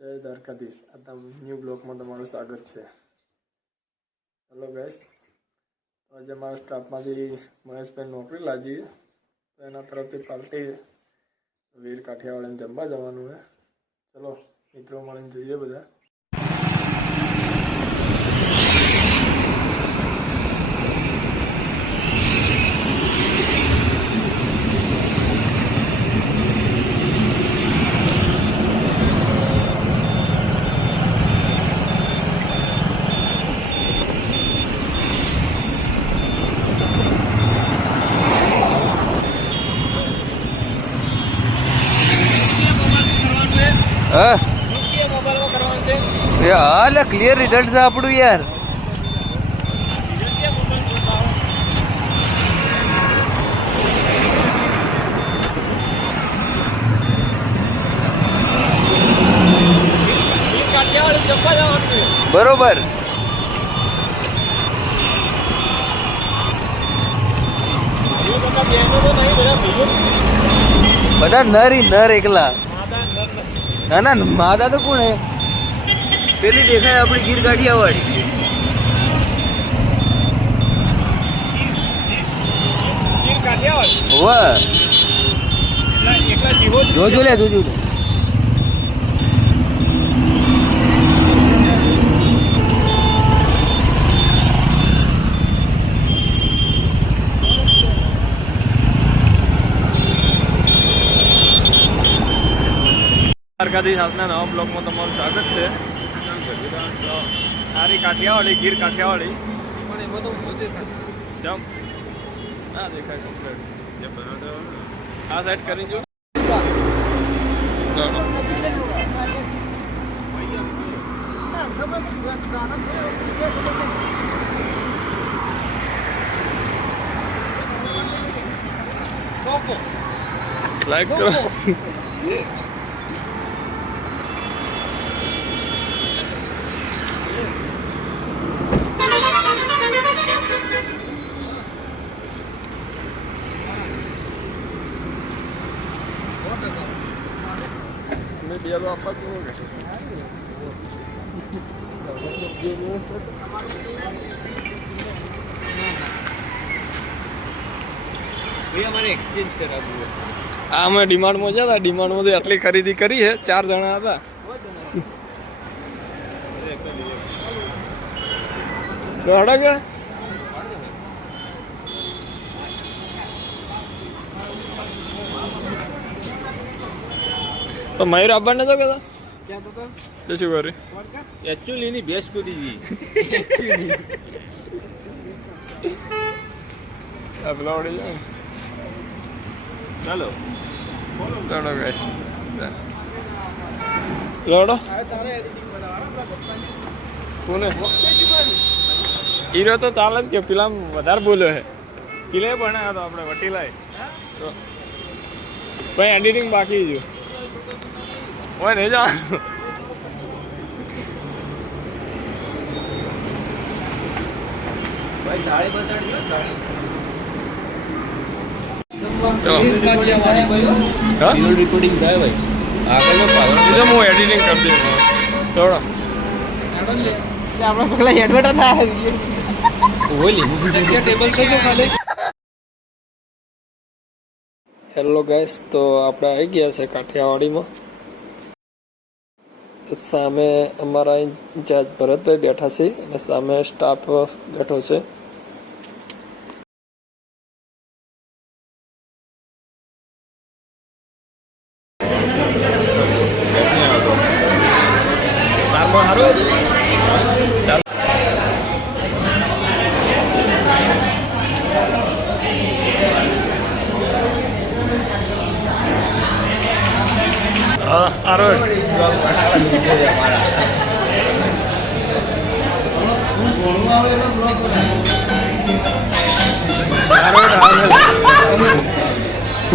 જય દ્વારકાધીશ. આ ન્યૂ બ્લોગમાં તમારું સ્વાગત છે. હેલો ગાઈસ, આજે મારા સ્ટાફમાંથી મહેશભાઈ નોકરી લાગી, તો એના તરફથી પાર્ટી વીર કાઠિયાવાડીને જમવા જવાનું છે. ચલો મિત્રો મળીને જોઈએ બધા. यार क्लियर रिजल्ट था अपडू यार बरोबर बड़ा नर ही नर एकला ना ना मादा तो कौन है पेली देखा है अपनी गीर काठियावाड़ी जो ले जो દ્વારકાધીશ આજના નવા બ્લોગમાં તમારું સ્વાગત છે. સારી કાઠિયાવાડી, ગીર કાઠિયાવાડી, પણ એમાં તો જમ ના દેખાય કમ્પ્લીટ. આ સાઈડ કરી જો. લાઈક કરો. बियालो आपा क्यों हो गए? भैया हमारे एक्सचेंज करा दिया. हाँ मैं डिमांड में जाता, डिमांड में आटली खरीदी करी है. 4 जना था. हटा गया तो मयूर आप बनने दो क्या? क्या तो जैसे कर रही एक्चुअली नहीं बेस्ट को दीजिए. अब लौट जाओ. चलो लौटो गाइस, लौटो. કોને હીરો તો ચાલે જ કે પેલા વધારે બોલ્યો છે. કિલે ભણાયો તો આપણે વટીલાય તો ભાઈ એડિટિંગ બાકી જો ઓય નહીં જા. भाई थाली बताड़ियो थाली ચલો હા रिकॉर्डिंग થાય ભાઈ આગળ નો પાગળ બીજો હું એડિટિંગ કરી દઉં થોડો એડન લે આપણે પેલા એડવર્ટ થાય ઓલી જગ્યા ટેબલ છે તો ખાલી. હેલો ગાઈસ, તો આપણે આવી ગયા છે કાઠિયાવાડીમાં. સામે અમારા ઇન્ચાર્જ ભરતભાઈ બેઠા છે અને સામે સ્ટાફ બેઠો છે.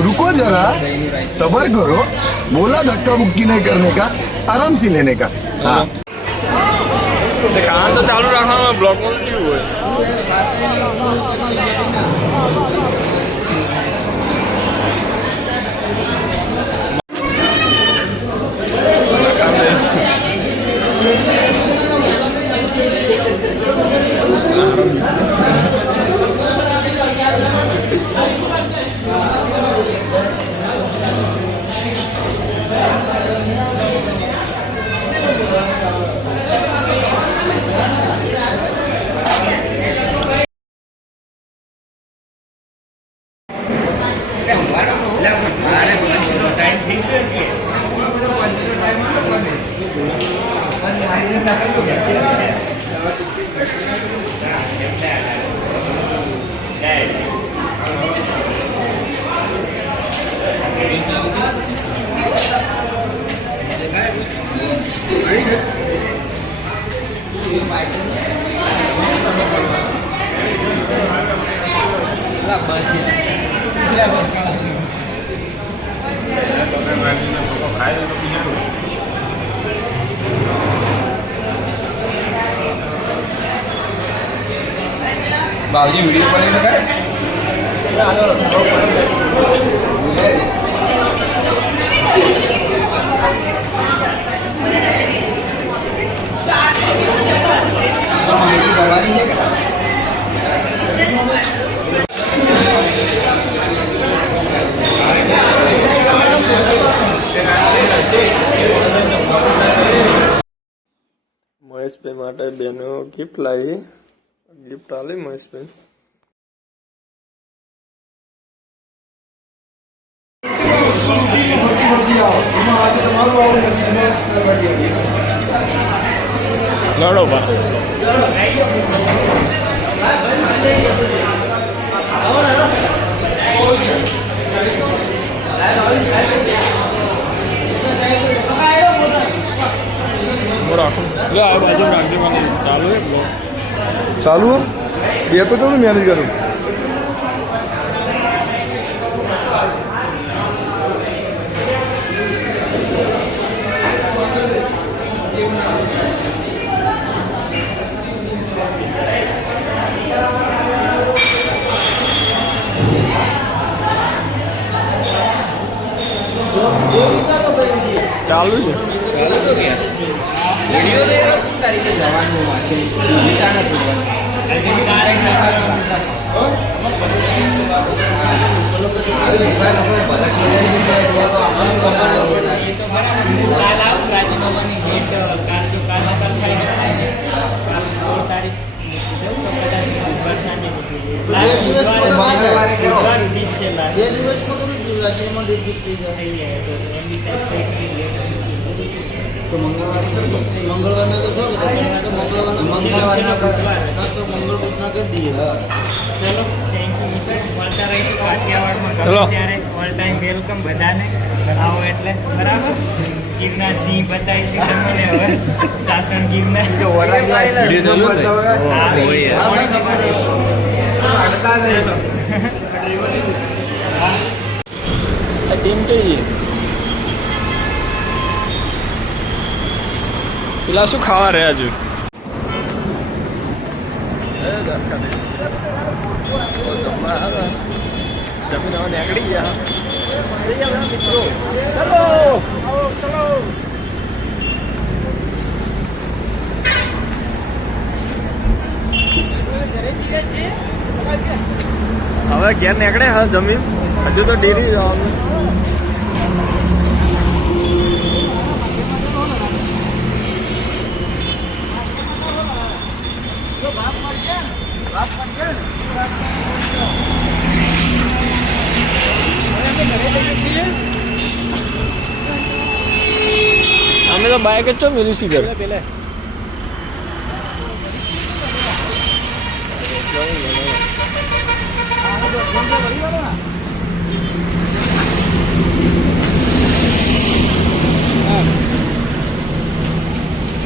रुको जरा, सबर करो. बोला धक्का मुक्की नहीं करने का, आराम से लेने का. हाँ खाना तो चालू रखा ब्लॉक में नहीं हुए. बाबूजी वीडियो कॉलिंग में काय મહેશભાઈ માટે બેનો ગિફ્ટ લાવી, ગિફ્ટ આલી મહેશભાઈ. લડો બા આ બાજુ રાખજે, મને ચાલુ હે બ્લોગ. चालू है ये तो मैं मैनेज करूँ ચાલુ છે. वीडियो दे रहा हूं तारीखे जवान में से निकाना तो मंगलवार तो मंगलवार तो मंगल बुधना कर दिए. ચલો થેન્ક યુ મિત્ર, મળતા રહીશું કાઠિયાવાડમાં. ચલો. ત્યારે ઓલ ટાઈમ વેલકમ બધાને. આવો એટલે બરાબર. ગીરના સિંહ બતાવીશું તમને હવે. સાસણ ગીરના ટીમ કઈ પેલા શું ખાવા રહ્યા છો? જમીન હવે નીકળી ગયા મિત્રો. ચલો ચલો. હવે ઘેર નીકળે હા જમીન, હજુ તો ડેરી જવાનું. અમે તો બાઇક જ છો મેલું શીખર.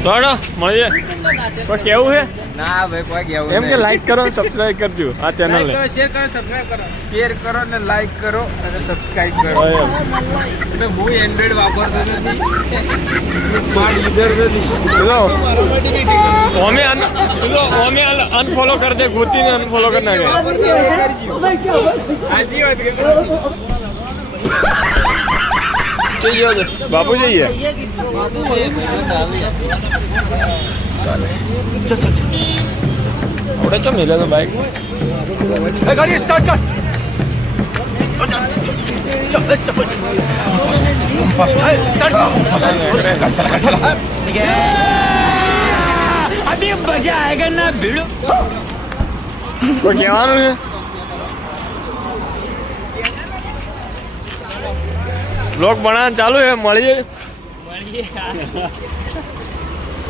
તો મળીએ. તો કેવું છે ના ભાઈ કોઈ કેવું એમ કે લાઈક કરો, સબસ્ક્રાઇબ કરજો આ ચેનલ ને. શેર કરો ને લાઈક કરો અને સબસ્ક્રાઇબ કરો. અને હું એન્ડ્રોઈડ વાપરતો નથી, સ્માર્ટ યુઝર નથી. અમે અનફોલો કરી દે, ગોતીને અનફોલો કરી નાખે. જઈએ બાપુ જઈએ. આપણે ચો મિલે તો બાઈક गाड़ी स्टार्ट कर અભી મજા આયેગા ના ભીડો. કોઈ કહેવાનું છે? બ્લોગ બનાવવાનું ચાલુ છે મળીએ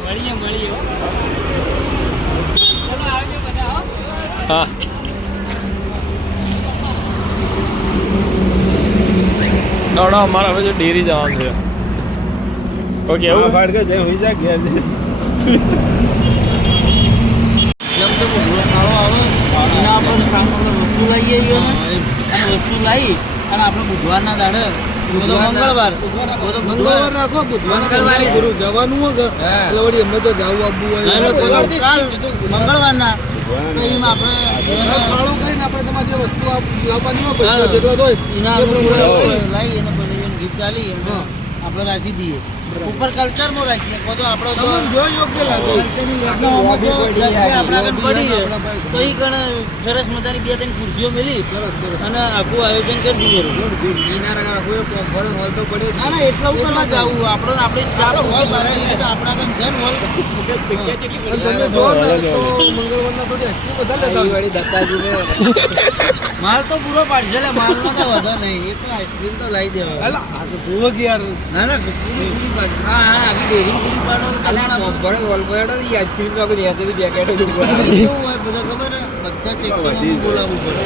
મળીએ મળીએ હો. ચલો આવજો બધા હો. હા દોડો અમારે હવે જો ડેરી જવાનું છે ઓકે એવું જેમ તો ખાડો આવે એના આપણે સામાન વસ્તુ લઈ આવીએ ને અને વસ્તુ લાવી અને આપણે બુધવારના દાડે મંગળવાર રાખો મંગળવારે જવાનું હોય એટલે વળી એમને તો જવું આપવું હોય મંગળવારના એમાં આપણે ખાડો કરીને આપણે તમારી જે વસ્તુ લાવવાની હોય પૈસા જેટલા હોય એના લાવી અને પછી ગીફ્ટ ચાલી એમને આપણે રાખી દઈએ ઉપર કલ્ચરમાં રાખીએ તો આપણો જો યોગ્ય લાગે આપણા પડી તો એ ગણ સરસ મજાની 2-3 ખુરશીઓ મેલી અને આખું આયોજન કરી દીધું ના એટલા ઉપરમાં જવું આપણે આપણા કઈ જન હોલ માલ તો પૂરો પાડશે માલ નો તો વધો નહીં એ તો આઈસ્ક્રીમ તો લાવી દેવા ના ના પૂરી પાડી હા આગળ ડેરી પૂરી પાડો તો આઈસ્ક્રીમ તો આગળ યાદ હતી કેવું હોય બધા ખબર બધા સેક્શન બોલાવવું પડે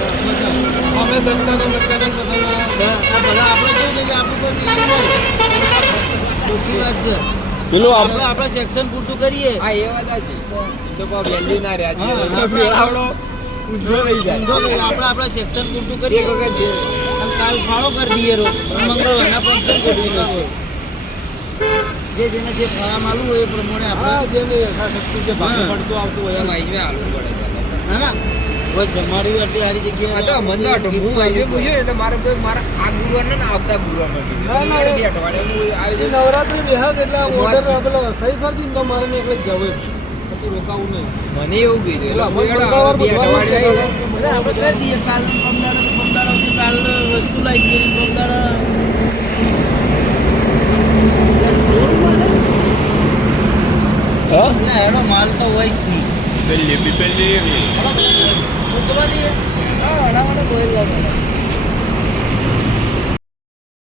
અમે બધા આપણે કેવું છે આપણું કોઈ મિલિંગ નહીં મોટી વાત છે પેલું આપણે સેક્શન પૂરતું કરીએ હા એ વાત સાચી તો કોઈ વેલ્યુ ના રહ્યા મેળાવડો ઊંધો રહી જાય આપણે સેક્શન પૂરતું કરીએ અને કાલ ફાળો કરી દઈએ મંગળવારના ફંક્શન કરી દઈએ જેને જે ફાળા માલું હોય એ પ્રમાણે આપણે જેને યથાશક્તિ જે ભાગે પડતું આવતું હોય હાઈવે હાલવું પડે ના ના રોજ જમાડી આટલી સારી જગ્યાએ તો મને તો હું હાઈવે પૂછ્યું એટલે મારે કોઈ મારા આ ગુરુવારને ને આવતા ગુરુવારને મારે 2 અઠવાડિયા હું આવી નવરાત્રી બેહાદ એટલે ઓર્ડર પેલો સહી કરી દીધું તો મારે એકલે જ જવું પછી રોકાવું નહીં મને એવું કીધું એટલે મંગળવાર 2 અઠવાડિયા આપણે કરી દઈએ કાલ પમદાડો કાલ વસ્તુ લાવી દઈએ પમદાડા એનો માલ તો હોય જ છે પેલી હા અડાવડે કોઈ લાગે